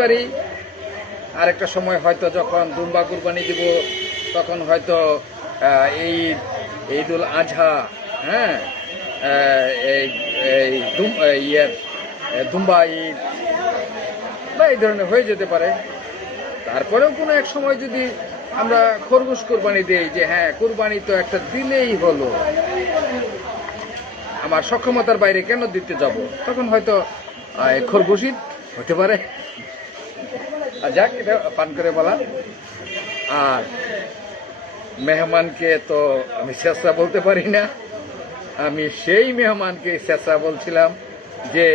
পারি আর একটা সময় হয়তো যখন দুম্বা কুরবানি দিব, তখন হয়তো এই ঈদুল আজহা হ্যাঁ এই ইয়ের দুম্বা ঈদ, বা এই ধরনের হয়ে যেতে পারে। তারপরেও কোনো এক সময় যদি আমরা খরগোশ কোরবানি দিই, যে হ্যাঁ কোরবানি তো একটা দিলেই হলো, আমার সক্ষমতার বাইরে কেন দিতে যাব? তখন হয়তো এই খরগোশই হতে পারে। যাক, এটা পান করে বলা। আর মেহমানকে তো আমি শেষরা বলতে পারি না। আমি সেই মেহমানকে শেষরা বলছিলাম যে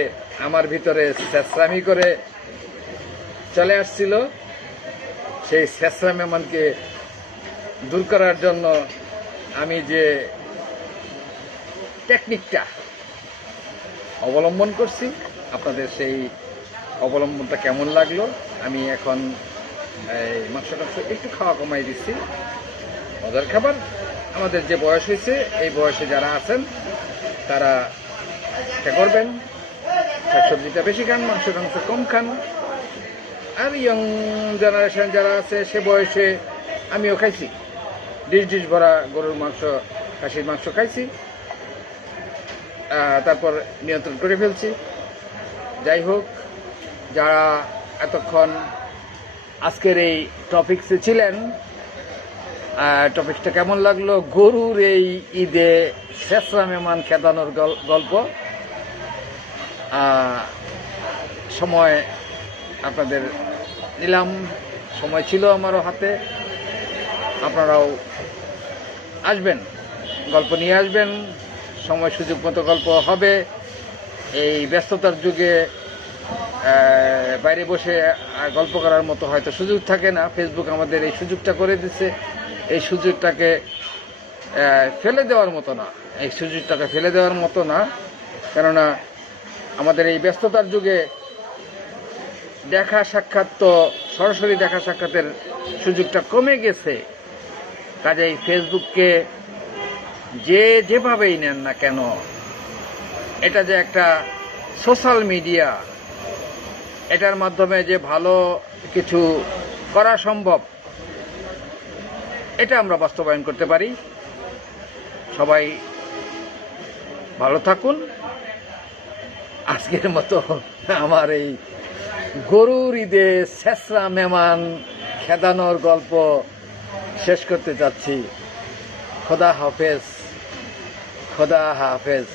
আমার ভিতরে শেষরামি করে চলে আসছিল। সেই শেষরা মেহমানকে দূর করার জন্য আমি যে টেকনিকটা অবলম্বন করছি, আপনাদের সেই অবলম্বনটা কেমন লাগল? আমি এখন, এই মাংস টাংস একটু খাওয়া কমাই দিচ্ছি। মজার খাবার। আমাদের যে বয়স হয়েছে, এই বয়সে যারা আছেন, তারা এটা করবেন। শাকসবজিটা বেশি খান, মাংস টাংস কম খান। আর ইয়ং জেনারেশন যারা আছে, সে বয়সে আমিও খাইছি। ডিশ ডিশ ভরা গরুর মাংস, খাসির মাংস খাইছি। তারপর নিয়ন্ত্রণ করে ফেলছি। যাই হোক, যারা এতক্ষণ আজকের এই টপিক্সে ছিলেন। টপিকসটা কেমন লাগল? গরুর এই ঈদে শেষরা মেহমান খেদানোর গল- গল্প। সময় আপনাদের নিলাম। সময় ছিল আমারও হাতে। আপনারাও আসবেন, গল্প নিয়ে আসবেন। সময় সুযোগ মতো গল্প হবে। এই ব্যস্ততার যুগে বাইরে বসে গল্প করার মতো হয়তো সুযোগ থাকে না। ফেসবুক আমাদের এই সুযোগটা করে দিচ্ছে এই সুযোগটাকে ফেলে দেওয়ার মতো না। এই সুযোগটাকে ফেলে দেওয়ার মতো না। কেননা আমাদের এই ব্যস্ততার যুগে দেখা সাক্ষাৎ তো সরাসরি দেখা সাক্ষাতের সুযোগটা কমে গেছে। কাজেই ফেসবুককে যে যেভাবেই নেন না কেন, এটা যে একটা সোশ্যাল মিডিয়া এটার মাধ্যমে যে ভালো কিছু করা সম্ভব, এটা আমরা বাস্তবায়ন করতে পারি। সবাই ভালো থাকুন। আজকের মতো আমার এই গরুর ঈদে শেষরা মেমান খেদানোর গল্প শেষ করতে যাচ্ছি। খোদা হাফেজ খোদা হাফেজ।